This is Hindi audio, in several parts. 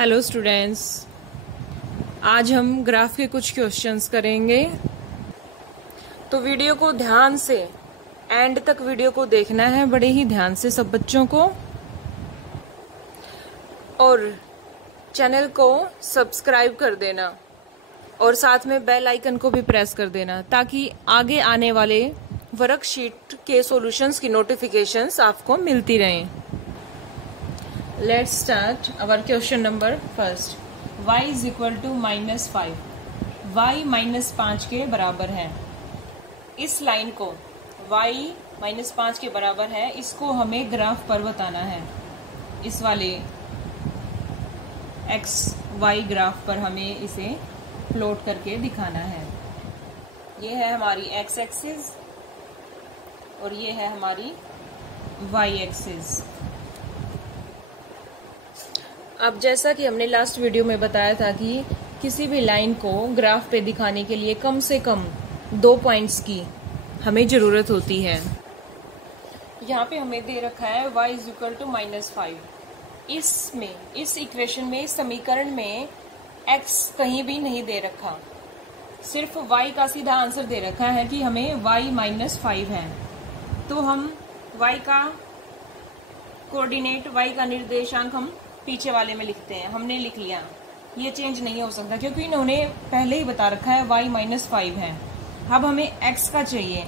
हेलो स्टूडेंट्स, आज हम ग्राफ के कुछ क्वेश्चंस करेंगे। तो वीडियो को ध्यान से एंड तक वीडियो को देखना है, बड़े ही ध्यान से सब बच्चों को, और चैनल को सब्सक्राइब कर देना और साथ में बेल आइकन को भी प्रेस कर देना ताकि आगे आने वाले वर्कशीट के सॉल्यूशंस की नोटिफिकेशंस आपको मिलती रहें। Let's start our question number first. Y is equal to -5. Y -5 के बराबर है। इस लाइन को y -5 के बराबर है, इसको हमें ग्राफ पर बताना है। इस वाले x y ग्राफ पर हमें इसे प्लॉट करके दिखाना है। ये है हमारी x एक्सिस और ये है हमारी y एक्सिस। अब जैसा कि हमने लास्ट वीडियो में बताया था कि किसी भी लाइन को ग्राफ पे दिखाने के लिए कम से कम 2 पॉइंट्स की हमें ज़रूरत होती है। यहाँ पे हमें दे रखा है y इज इक्वल टू -5। इस इक्वेशन में, इस समीकरण में x कहीं भी नहीं दे रखा, सिर्फ y का सीधा आंसर दे रखा है कि हमें y -5 है। तो हम y का कोऑर्डिनेट, y का निर्देशांक हम पीछे वाले में लिखते हैं। हमने लिख लिया, ये चेंज नहीं हो सकता क्योंकि इन्होंने पहले ही बता रखा है y -5 है। अब हमें x का चाहिए।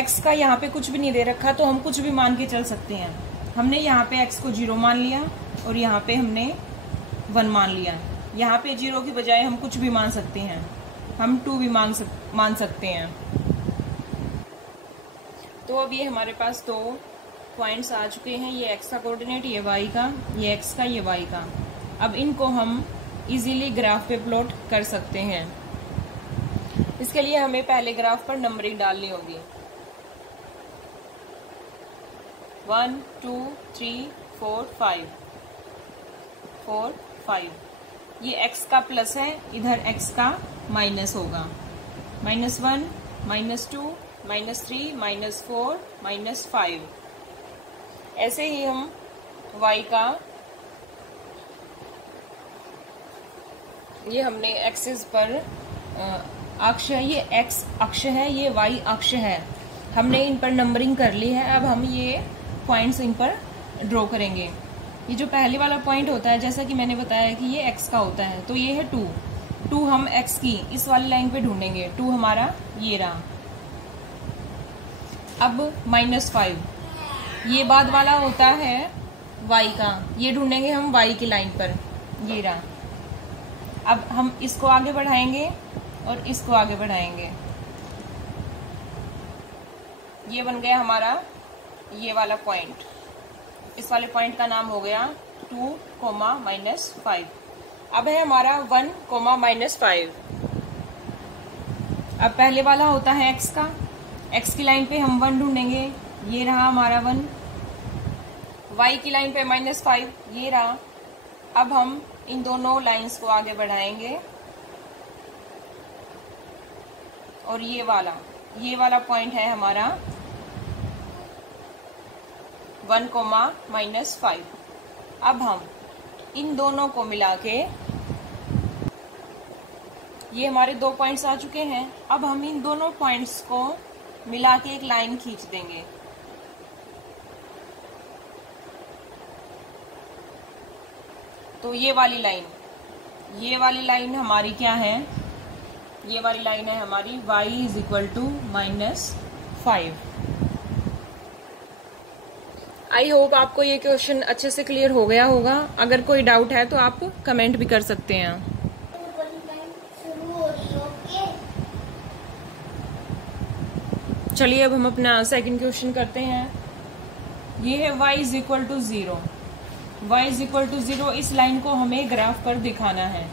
x का यहाँ पे कुछ भी नहीं दे रखा तो हम कुछ भी मान के चल सकते हैं। हमने यहाँ पे x को 0 मान लिया और यहाँ पे हमने 1 मान लिया। यहाँ पे 0 की बजाय हम कुछ भी मान सकते हैं, हम 2 भी मान सकते हैं। तो अब ये हमारे पास 2 पॉइंट्स आ चुके हैं। ये x का कोऑर्डिनेट, ये y का, ये x का, ये y का। अब इनको हम इजीली ग्राफ पे प्लॉट कर सकते हैं। इसके लिए हमें पहले ग्राफ पर नंबरिंग डालनी होगी। 1 2 3 4 5 4 5। ये x का प्लस है, इधर x का माइनस होगा। -1 -2 -3 -4 -5। ऐसे ही हम y का, ये हमने एक्सिस पर अक्ष है, ये x अक्ष है, ये y अक्ष है। हमने इन पर नंबरिंग कर ली है। अब हम ये पॉइंट्स इन पर ड्रॉ करेंगे। ये जो पहले वाला पॉइंट होता है, जैसा कि मैंने बताया कि ये x का होता है, तो ये है 2 हम x की इस वाली लाइन पे ढूंढेंगे। 2 हमारा ये रहा। अब -5, ये बाद वाला होता है y का, ये ढूंढेंगे हम y की लाइन पर, ये रहा। अब हम इसको आगे बढ़ाएंगे और इसको आगे बढ़ाएंगे। ये बन गया हमारा ये वाला पॉइंट। इस वाले पॉइंट का नाम हो गया 2, -5। अब है हमारा 1, -5। अब पहले वाला होता है x का, x की लाइन पे हम 1 ढूंढेंगे, ये रहा हमारा 1। y की लाइन पे -5, ये रहा। अब हम इन दोनों लाइंस को आगे बढ़ाएंगे और ये वाला पॉइंट है हमारा 1, -5। अब हम इन दोनों को मिला के, ये हमारे 2 पॉइंट्स आ चुके हैं। अब हम इन दोनों पॉइंट्स को मिला के एक लाइन खींच देंगे। तो ये वाली लाइन हमारी क्या है? ये वाली लाइन है हमारी y is equal to -5। I hope आपको ये क्वेश्चन अच्छे से क्लियर हो गया होगा। अगर कोई डाउट है तो आप कमेंट भी कर सकते हैं। चलिए अब हम अपना सेकंड क्वेश्चन करते हैं। ये है y is equal to 0। y is equal to 0, इस लाइन को हमें ग्राफ पर दिखाना है,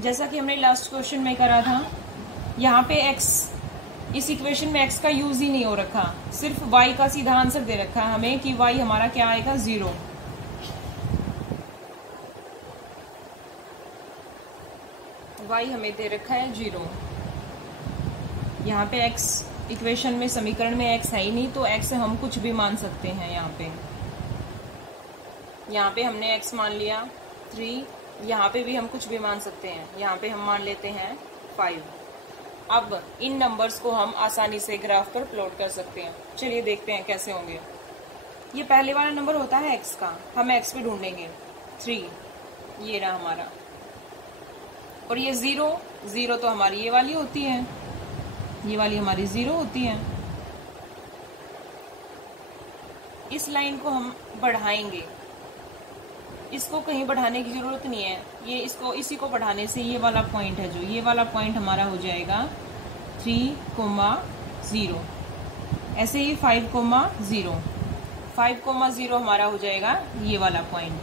जैसा कि हमने लास्ट क्वेश्चन में करा था। यहाँ पे x, इस इक्वेशन में x का यूज ही नहीं हो रखा, सिर्फ y का सीधा आंसर दे रखा है हमें कि y हमारा क्या आएगा? 0। y हमें दे रखा है 0। यहाँ पे x इक्वेशन में, समीकरण में x है ही नहीं, तो x हम कुछ भी मान सकते हैं। यहाँ पे हमने x मान लिया 3, यहाँ पे भी हम कुछ भी मान सकते हैं, यहाँ पे हम मान लेते हैं 5। अब इन नंबर्स को हम आसानी से ग्राफ पर प्लॉट कर सकते हैं। चलिए देखते हैं कैसे होंगे। ये पहले वाला नंबर होता है x का, हम x पे ढूंढेंगे 3, ये रहा हमारा। और ये 0 तो हमारी ये वाली होती है, ये वाली हमारी 0 होती है। इस लाइन को हम बढ़ाएंगे, इसको कहीं बढ़ाने की जरूरत नहीं है, ये इसी को बढ़ाने से ये वाला पॉइंट है, जो ये वाला पॉइंट हमारा हो जाएगा 3,0। ऐसे ही 5,0, 5,0 हमारा हो जाएगा ये वाला पॉइंट।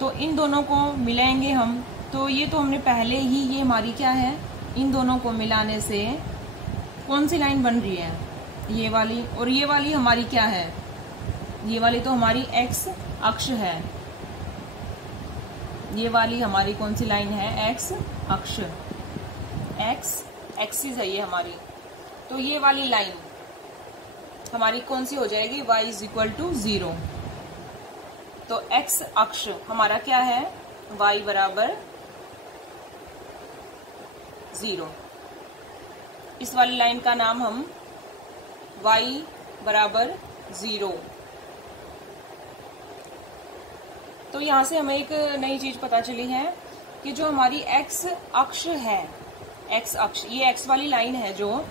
तो इन दोनों को मिलाएंगे हम, तो ये तो हमने पहले ही, ये हमारी क्या है, इन दोनों को मिलाने से कौन सी लाइन बन रही है, ये वाली। और ये वाली हमारी क्या है, ये वाली तो हमारी x अक्ष है। ये वाली हमारी कौन सी लाइन है, x अक्ष, x एक्सिस है ये हमारी। तो ये वाली लाइन हमारी कौन सी हो जाएगी, y = 0। तो x अक्ष हमारा क्या है, y = 0। इस वाली लाइन का नाम हम y = 0। तो यहाँ से हमें एक नई चीज पता चली है कि जो हमारी x अक्ष है, x अक्ष, ये x वाली लाइन है जो,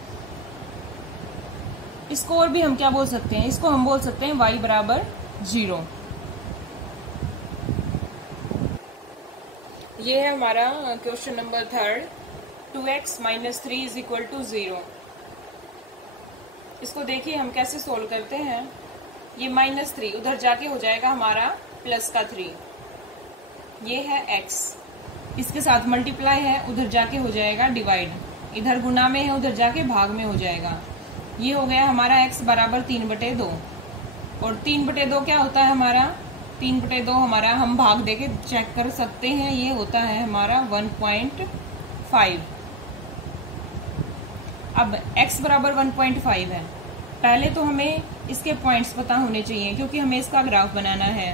इसको और भी हम क्या बोल सकते हैं, इसको हम बोल सकते हैं y = 0। ये है हमारा क्वेश्चन नंबर 3, 2x - 3 = 0। इसको देखिए हम कैसे सोल्व करते हैं। ये -3 उधर जाके हो जाएगा हमारा प्लस का 3, ये है x, इसके साथ मल्टीप्लाई है, उधर जाके हो जाएगा डिवाइड, इधर गुना में है, उधर जाके भाग में हो जाएगा। ये हो गया हमारा x = 3/2। और 3/2 क्या होता है हमारा, 3/2 हमारा हम भाग देके चेक कर सकते हैं, ये होता है हमारा 1.5। अब x = 1.5 है। पहले तो हमें इसके पॉइंट्स पता होने चाहिए, क्योंकि हमें इसका ग्राफ बनाना है।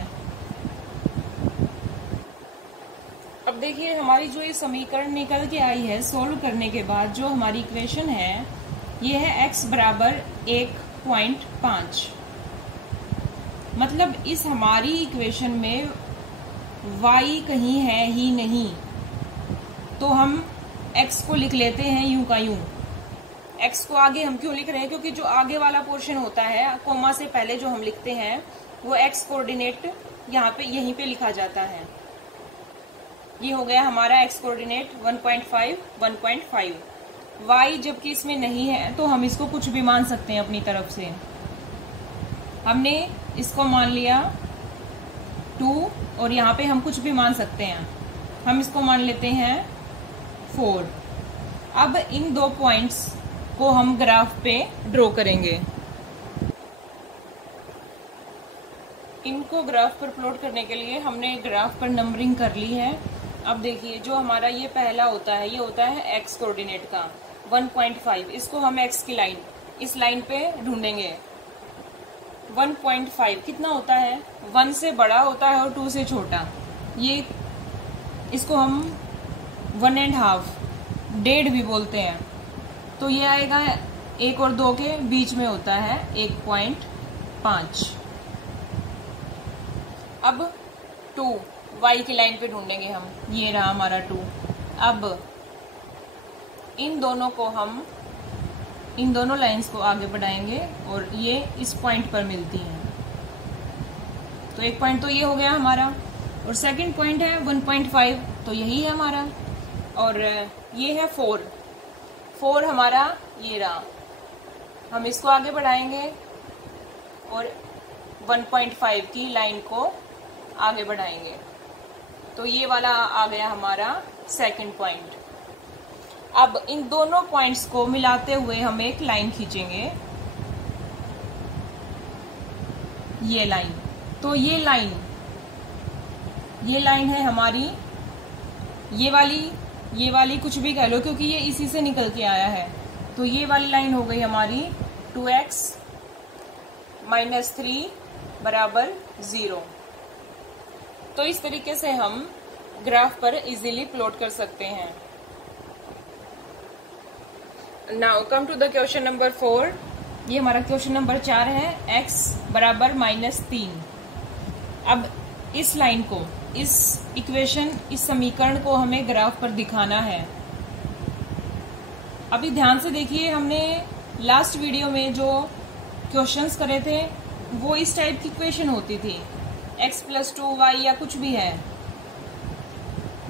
अब देखिए हमारी जो ये समीकरण निकल के आई है, सोल्व करने के बाद जो हमारी इक्वेशन है, ये है x = 1.5। मतलब इस हमारी इक्वेशन में y कहीं है ही नहीं, तो हम x को लिख लेते हैं यूं का यूं। x को आगे हम क्यों लिख रहे हैं, क्योंकि जो आगे वाला पोर्शन होता है, कोमा से पहले जो हम लिखते हैं, वो x कोऑर्डिनेट यहाँ पे यहीं पे लिखा जाता है। ये हो गया हमारा x कोऑर्डिनेट 1.5, 1.5। y जबकि इसमें नहीं है, तो हम इसको कुछ भी मान सकते हैं अपनी तरफ से। हमने इसको मान लिया 2, और यहाँ पे हम कुछ भी मान सकते हैं, हम इसको मान लेते हैं 4। अब इन दो पॉइंट्स को हम ग्राफ पे ड्रॉ करेंगे। इनको ग्राफ पर प्लॉट करने के लिए हमने ग्राफ पर नंबरिंग कर ली है। अब देखिए जो हमारा ये पहला होता है, ये होता है x कोऑर्डिनेट का 1.5। इसको हम x की लाइन, इस लाइन पे ढूंढेंगे। 1.5 कितना होता है, 1 से बड़ा होता है और 2 से छोटा। ये इसको हम 1.5, 1.5 भी बोलते हैं। तो ये आएगा 1 और 2 के बीच में होता है 1.5। अब 2 y की लाइन पे ढूंढेंगे हम, ये रहा हमारा 2। अब इन दोनों को हम, इन दोनों लाइंस को आगे बढ़ाएंगे और ये इस पॉइंट पर मिलती हैं। तो एक पॉइंट तो ये हो गया हमारा, और सेकंड पॉइंट है 1.5, तो यही है हमारा। और ये है 4 हमारा ये रहा। हम इसको आगे बढ़ाएंगे और 1.5 की लाइन को आगे बढ़ाएंगे, तो ये वाला आ गया हमारा सेकंड पॉइंट। अब इन दोनों पॉइंट्स को मिलाते हुए हम एक लाइन खींचेंगे, ये लाइन। तो ये लाइन है हमारी, ये वाली कुछ भी कह लो, क्योंकि ये इसी से निकल के आया है। तो ये वाली लाइन हो गई हमारी 2x - 3 = 0। तो इस तरीके से हम ग्राफ पर इजीली प्लॉट कर सकते हैं। Now come to the question number 4। ये हमारा क्वेश्चन नंबर 4 है, x बराबर -3। अब इस लाइन को, इस इक्वेशन, इस समीकरण को हमें ग्राफ पर दिखाना है। अभी ध्यान से देखिए, हमने लास्ट वीडियो में जो क्वेश्चंस करे थे वो इस टाइप की इक्वेशन होती थी, x + 2y या कुछ भी है।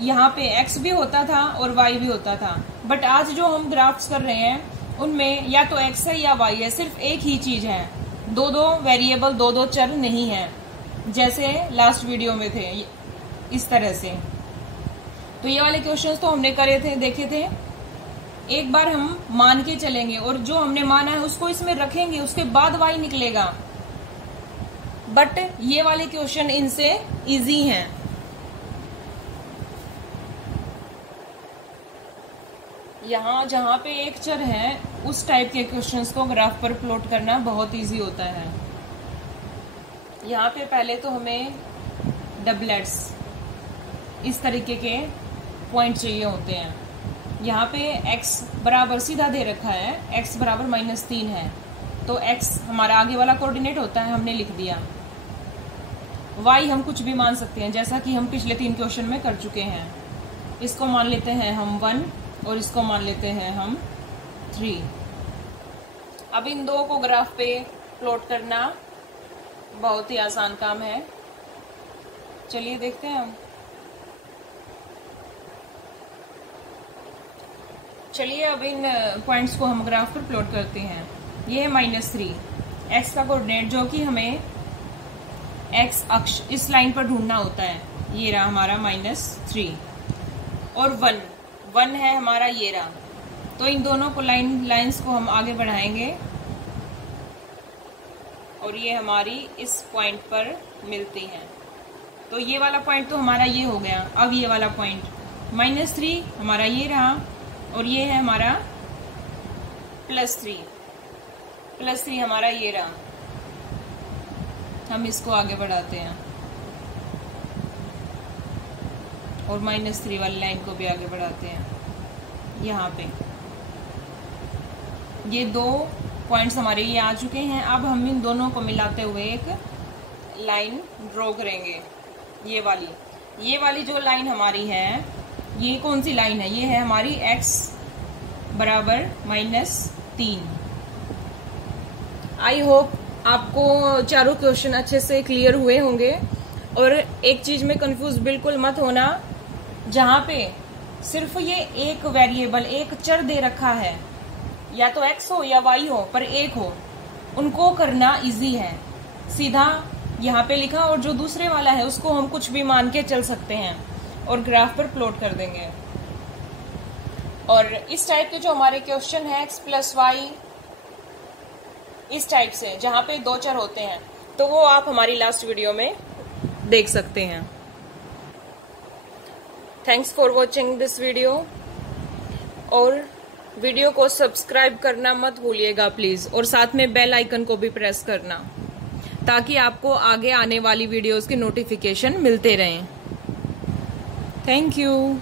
यहाँ पे x भी होता था और y भी होता था। बट आज जो हम ग्राफ्स कर रहे हैं उनमें या तो x है या y है, सिर्फ एक ही चीज है, दो वेरिएबल, दो चर नहीं है जैसे लास्ट वीडियो में थे इस तरह से। तो ये वाले क्वेश्चंस तो हमने करे थे, देखे थे। एक बार हम मान के चलेंगे और जो हमने माना है उसको इसमें रखेंगे, उसके बाद y निकलेगा। बट ये वाले क्वेश्चन इनसे इजी हैं। यहाँ जहाँ पे एक चर है उस टाइप के क्वेश्चंस को ग्राफ पर प्लॉट करना बहुत इजी होता है। यहाँ पे पहले तो हमें डबलेट्स, इस तरीके के पॉइंट चाहिए होते हैं। यहाँ पे x बराबर सीधा दे रखा है, x बराबर -3 है, तो x हमारा आगे वाला कोऑर्डिनेट होता है, हमने लिख दिया। y हम कुछ भी मान सकते हैं, जैसा कि हम पिछले 3 क्वेश्चन में कर चुके हैं। इसको मान लेते हैं हम 1 और इसको मान लेते हैं हम 3। अब इन दो को ग्राफ पे प्लॉट करना बहुत ही आसान काम है। चलिए देखते हैं हम। चलिए अब इन पॉइंट्स को हम ग्राफ पर प्लॉट करते हैं। ये है -3, x का कोऑर्डिनेट जो कि हमें x अक्ष इस लाइन पर ढूंढना होता है। ये रहा हमारा -3 और 1 है हमारा, ये रहा। तो इन दोनों को लाइंस को हम आगे बढ़ाएंगे और ये हमारी इस पॉइंट पर मिलती हैं। तो ये वाला पॉइंट तो हमारा ये हो गया। अब ये वाला पॉइंट -3 हमारा ये रहा और ये है हमारा +3 हमारा ये रहा। हम इसको आगे बढ़ाते हैं और -3 वाली लाइन को भी आगे बढ़ाते हैं। यहाँ पे ये दो पॉइंट्स हमारे ये आ चुके हैं। अब हम इन दोनों को मिलाते हुए एक लाइन ड्रॉ करेंगे। ये वाली जो लाइन हमारी है, ये कौन सी लाइन है? ये है हमारी x बराबर -3। आई होप आपको चारों क्वेश्चन अच्छे से क्लियर हुए होंगे। और एक चीज में कंफ्यूज बिल्कुल मत होना, जहां पे सिर्फ ये एक वेरिएबल, एक चर दे रखा है, या तो x हो या y हो, पर एक हो, उनको करना इजी है। सीधा यहाँ पे लिखा और जो दूसरे वाला है उसको हम कुछ भी मान के चल सकते हैं और ग्राफ पर प्लॉट कर देंगे। और इस टाइप के जो हमारे क्वेश्चन है x + y, इस टाइप से जहाँ पे 2 चर होते हैं, तो वो आप हमारी लास्ट वीडियो में देख सकते हैं। Thanks for watching this video. और वीडियो को सब्सक्राइब करना मत भूलिएगा प्लीज, और साथ में बेल आइकन को भी प्रेस करना, ताकि आपको आगे आने वाली वीडियोस के नोटिफिकेशन मिलते रहें। Thank you.